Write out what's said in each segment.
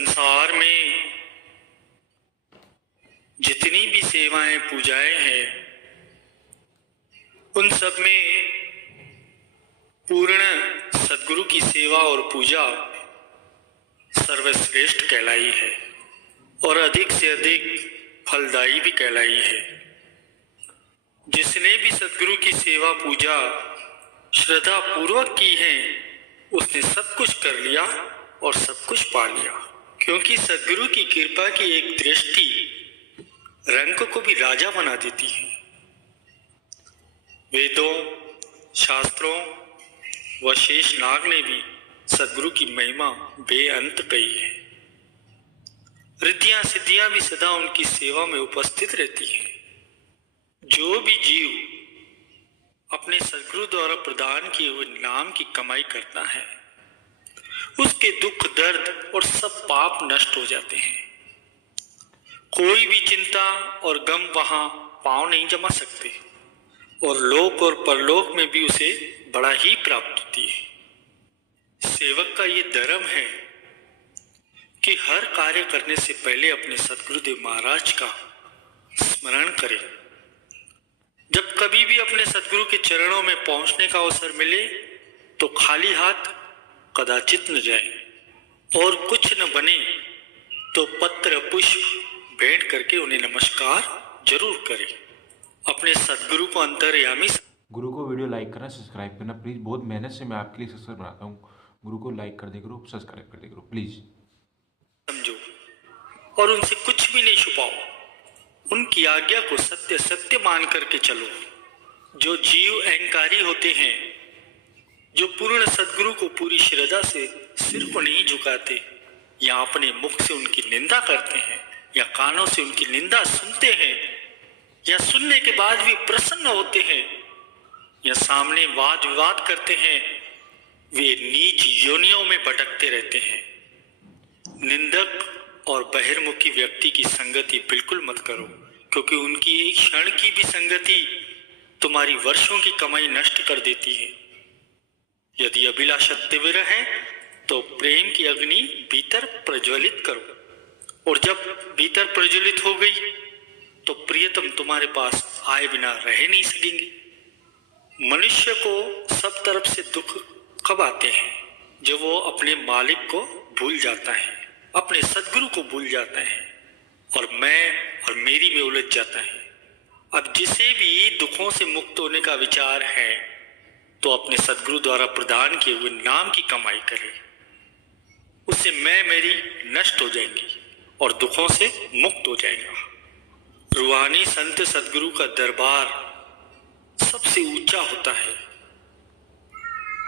संसार में जितनी भी सेवाएं पूजाएं हैं उन सब में पूर्ण सद्गुरु की सेवा और पूजा सर्वश्रेष्ठ कहलाई है और अधिक से अधिक फलदायी भी कहलाई है। जिसने भी सद्गुरु की सेवा पूजा श्रद्धा पूर्वक की है उसने सब कुछ कर लिया और सब कुछ पा लिया, क्योंकि सद्गुरु की कृपा की एक दृष्टि रंग को भी राजा बना देती है। वेदों, शास्त्रों व शेष नाग ने भी सद्गुरु की महिमा बेअंत कही है। रिद्धियां सिद्धियां भी सदा उनकी सेवा में उपस्थित रहती हैं। जो भी जीव अपने सद्गुरु द्वारा प्रदान किए हुए नाम की कमाई करता है उसके दुख दर्द और सब पाप नष्ट हो जाते हैं। कोई भी चिंता और गम वहां पांव नहीं जमा सकते और लोक और परलोक में भी उसे बड़ा ही प्राप्त होती है। सेवक का ये धर्म है कि हर कार्य करने से पहले अपने सद्गुरुदेव महाराज का स्मरण करे। जब कभी भी अपने सद्गुरु के चरणों में पहुंचने का अवसर मिले तो खाली हाथ कदाचित न जाए और कुछ न बने तो पत्र पुष्प भेंट करके उन्हें नमस्कार जरूर करें। अपने सद्गुरु को अंतर्यामी गुरु को वीडियो लाइक करना, सब्सक्राइब करना प्लीज़। बहुत मेहनत से मैं आपके लिए सब्सक्राइब बनाता हूँ। गुरु को लाइक कर दे करो, सब्सक्राइब कर दे करो प्लीज़। समझो और उनसे कुछ भी नहीं छुपाओ। उनकी आज्ञा को सत्य सत्य मान करके चलो। जो जीव अहंकारी होते हैं, जो पूर्ण सद्गुरु को पूरी श्रद्धा से सिर को नहीं झुकाते या अपने मुख से उनकी निंदा करते हैं या कानों से उनकी निंदा सुनते हैं या सुनने के बाद भी प्रसन्न होते हैं या सामने वाद विवाद करते हैं, वे नीच योनियों में भटकते रहते हैं। निंदक और बहिर्मुखी व्यक्ति की संगति बिल्कुल मत करो, क्योंकि उनकी एक क्षण की भी संगति तुम्हारी वर्षों की कमाई नष्ट कर देती है। यदि अभिलाषा तीव्र है तो प्रेम की अग्नि भीतर प्रज्वलित करो और जब भीतर प्रज्वलित हो गई तो प्रियतम तुम्हारे पास आए बिना रह नहीं सकेंगे। मनुष्य को सब तरफ से दुख कब आते हैं? जब वो अपने मालिक को भूल जाता है, अपने सद्गुरु को भूल जाता है और मैं और मेरी में उलझ जाता है। अब जिसे भी दुखों से मुक्त होने का विचार है तो अपने सद्गुरु द्वारा प्रदान किए हुए नाम की कमाई करे। उससे मैं मेरी नष्ट हो जाएंगी और दुखों से मुक्त हो जाएगा। रूहानी संत सद्गुरु का दरबार सबसे ऊंचा होता है।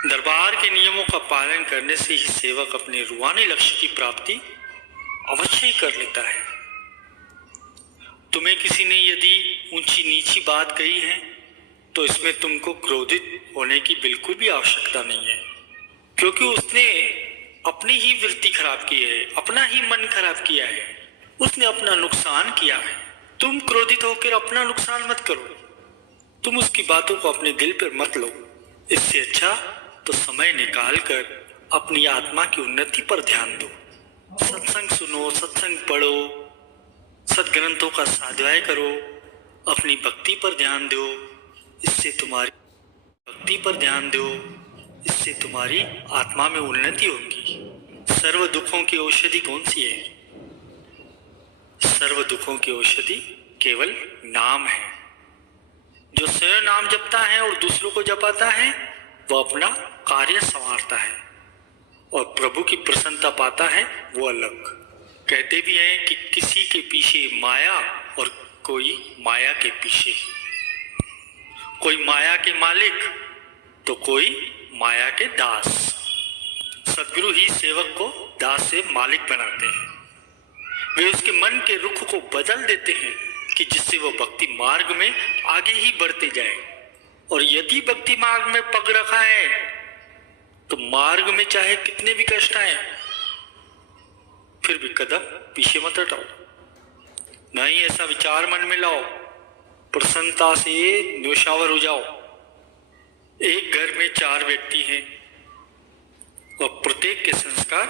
दरबार के नियमों का पालन करने से ही सेवक अपने रूहानी लक्ष्य की प्राप्ति अवश्य ही कर लेता है। तुम्हें किसी ने यदि ऊंची नीची बात कही है तो इसमें तुमको क्रोधित होने की बिल्कुल भी आवश्यकता नहीं है, क्योंकि उसने अपनी ही वृत्ति खराब की है, अपना ही मन खराब किया है, उसने अपना नुकसान किया है। तुम क्रोधित होकर अपना नुकसान मत करो, तुम उसकी बातों को अपने दिल पर मत लो। इससे अच्छा तो समय निकाल कर अपनी आत्मा की उन्नति पर ध्यान दो। सत्संग सुनो, सत्संग पढ़ो, सद्ग्रंथों का स्वाध्याय करो, अपनी भक्ति पर ध्यान दो। इससे तुम्हारी आत्मा में उन्नति होगी। सर्व दुखों की औषधि कौन सी है? सर्व दुखों की औषधि केवल नाम है। जो स्वयं नाम जपता है और दूसरों को जपाता है वो अपना कार्य संवारता है और प्रभु की प्रसन्नता पाता है, वो अलग। कहते भी हैं कि किसी के पीछे माया और कोई माया के पीछे, कोई माया के मालिक तो कोई माया के दास। सद्गुरु ही सेवक को दास से मालिक बनाते हैं। वे उसके मन के रुख को बदल देते हैं कि जिससे वो भक्ति मार्ग में आगे ही बढ़ते जाए। और यदि भक्ति मार्ग में पग रखा है तो मार्ग में चाहे कितने भी कष्ट आए फिर भी कदम पीछे मत हटाओ। नहीं, ऐसा विचार मन में लाओ, प्रसन्नता से न्योछावर हो जाओ। एक घर में 4 व्यक्ति हैं और प्रत्येक के संस्कार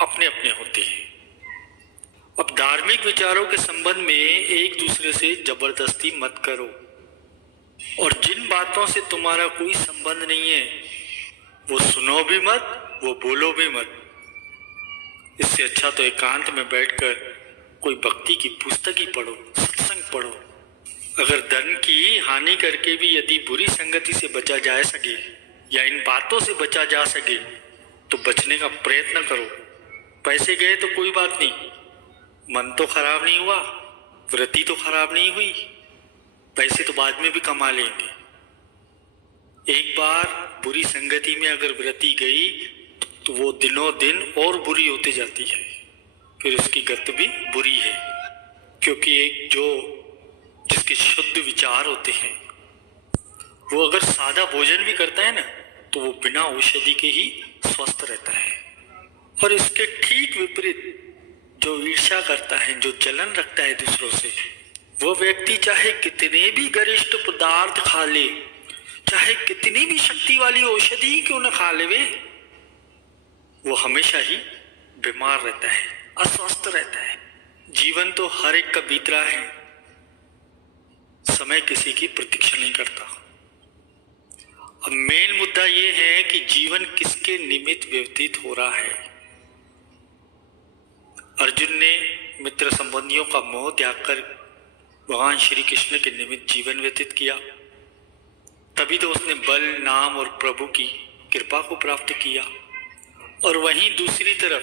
अपने अपने होते हैं। अब धार्मिक विचारों के संबंध में एक दूसरे से जबरदस्ती मत करो, और जिन बातों से तुम्हारा कोई संबंध नहीं है वो सुनो भी मत, वो बोलो भी मत। इससे अच्छा तो एकांत में बैठकर कोई भक्ति की पुस्तक ही पढ़ो, सत्संग पढ़ो। अगर धन की हानि करके भी यदि बुरी संगति से बचा जा सके या इन बातों से बचा जा सके तो बचने का प्रयत्न करो। पैसे गए तो कोई बात नहीं, मन तो खराब नहीं हुआ, वृत्ति तो खराब नहीं हुई, पैसे तो बाद में भी कमा लेंगे। एक बार बुरी संगति में अगर वृत्ति गई तो वो दिनों दिन और बुरी होती जाती है, फिर उसकी गति भी बुरी है। क्योंकि एक जिसके शुद्ध विचार होते हैं वो अगर सादा भोजन भी करता है ना तो वो बिना औषधि के ही स्वस्थ रहता है। और इसके ठीक विपरीत जो ईर्ष्या करता है, जो जलन रखता है दूसरों से, वो व्यक्ति चाहे कितने भी गरिष्ठ पदार्थ खा ले, चाहे कितनी भी शक्ति वाली औषधि क्यों न खा ले, वो हमेशा ही बीमार रहता है, अस्वस्थ रहता है। जीवन तो हर एक का बीत रहा है, समय किसी की प्रतीक्षा नहीं करता। अब मेन मुद्दा ये है कि जीवन किसके निमित्त व्यतीत हो रहा है। अर्जुन ने मित्र संबंधियों का मोह त्याग कर भगवान श्री कृष्ण के निमित्त जीवन व्यतीत किया, तभी तो उसने बल, नाम और प्रभु की कृपा को प्राप्त किया। और वहीं दूसरी तरफ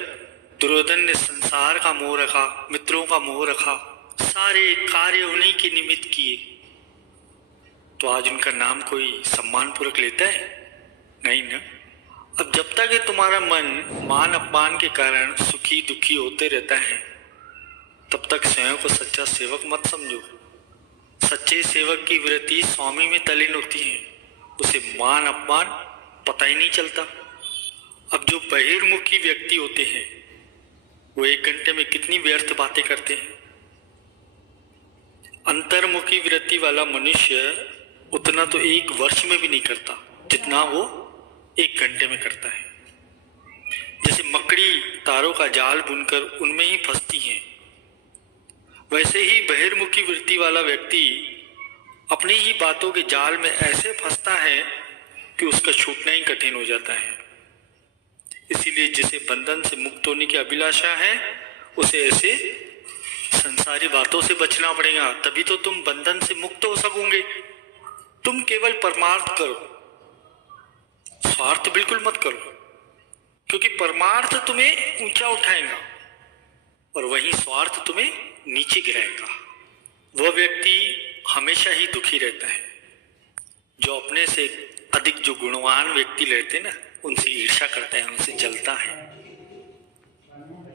दुर्योधन ने संसार का मोह रखा, मित्रों का मोह रखा, सारे कार्य उन्हीं के निमित्त किए, तो आज उनका नाम कोई सम्मान पूर्वक लेता है? नहीं ना। अब जब तक ये तुम्हारा मन मान अपमान के कारण सुखी दुखी होते रहता है तब तक स्वयं को सच्चा सेवक मत समझो। सच्चे सेवक की वृत्ति स्वामी में तल्लीन होती है, उसे मान अपमान पता ही नहीं चलता। अब जो बहिर्मुखी व्यक्ति होते हैं वो 1 घंटे में कितनी व्यर्थ बातें करते हैं। अंतर्मुखी वृत्ति वाला मनुष्य उतना तो 1 वर्ष में भी नहीं करता जितना वो 1 घंटे में करता है। जैसे मकड़ी तारों का जाल बुनकर उनमें ही फंसती है, वैसे ही बहिर्मुखी वृत्ति वाला व्यक्ति अपनी ही बातों के जाल में ऐसे फंसता है कि उसका छूटना ही कठिन हो जाता है। इसीलिए जिसे बंधन से मुक्त होने की अभिलाषा है उसे ऐसे संसारी बातों से बचना पड़ेगा, तभी तो तुम बंधन से मुक्त हो सकोगे। तुम केवल परमार्थ करो, स्वार्थ बिल्कुल मत करो, क्योंकि परमार्थ तुम्हें ऊंचा उठाएगा और वहीं स्वार्थ तुम्हें नीचे गिराएगा। वह व्यक्ति हमेशा ही दुखी रहता है। जो अपने से अधिक जो गुणवान व्यक्ति रहते ना उनसे ईर्ष्या करता है, उनसे जलता है,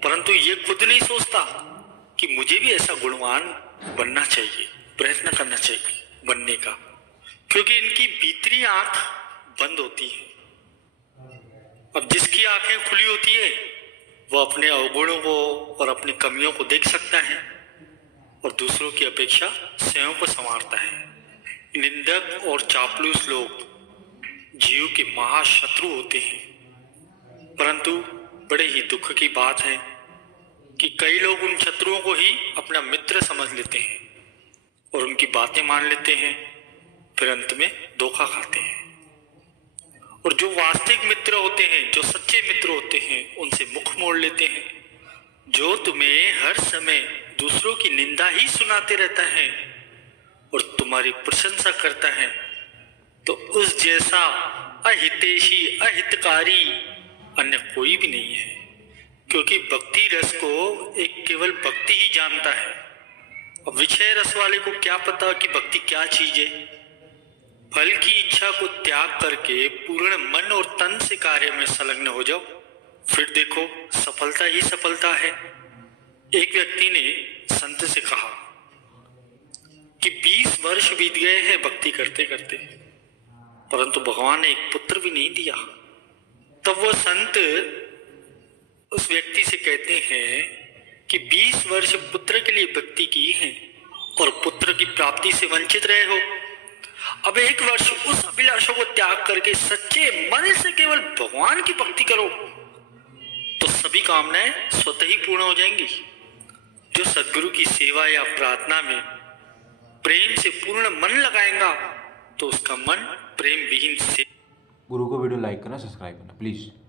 परंतु ये खुद नहीं सोचता कि मुझे भी ऐसा गुणवान बनना चाहिए, प्रयत्न करना चाहिए बनने का, क्योंकि इनकी भीतरी आंख बंद होती है। अब जिसकी आंखें खुली होती है वो अपने अवगुणों को और अपनी कमियों को देख सकता है और दूसरों की अपेक्षा स्वयं को संवारता है। निंदक और चापलूस लोग जीव के महाशत्रु होते हैं, परंतु बड़े ही दुख की बात है कि कई लोग उन शत्रुओं को ही अपना मित्र समझ लेते हैं और उनकी बातें मान लेते हैं, फिर अंत में धोखा खाते हैं। और जो वास्तविक मित्र होते हैं, जो सच्चे मित्र होते हैं, उनसे मुख मोड़ लेते हैं। जो तुम्हें हर समय दूसरों की निंदा ही सुनाते रहता है और तुम्हारी प्रशंसा करता है, तो उस जैसा अहितैषी अहितकारी अन्य कोई भी नहीं है। क्योंकि भक्ति रस को एक केवल भक्ति ही जानता है। अब विषय रस वाले को क्या पता कि भक्ति क्या चीज है। फल की इच्छा को त्याग करके पूर्ण मन और तन से कार्य में संलग्न हो जाओ, फिर देखो सफलता ही सफलता है। एक व्यक्ति ने संत से कहा कि 20 वर्ष बीत गए हैं भक्ति करते करते, परंतु भगवान ने एक पुत्र भी नहीं दिया। तब वो संत उस व्यक्ति से कहते हैं कि 20 वर्ष पुत्र के लिए भक्ति की है और पुत्र की प्राप्ति से वंचित रहे हो। अब 1 वर्ष उस अभिलाषा को त्याग करके सच्चे मन से केवल भगवान की भक्ति करो तो सभी कामनाएं स्वतः ही पूर्ण हो जाएंगी। जो सदगुरु की सेवा या प्रार्थना में प्रेम से पूर्ण मन लगाएगा तो उसका मन प्रेम विहीन से गुरु को वीडियो लाइक करना, सब्सक्राइब करना प्लीज़।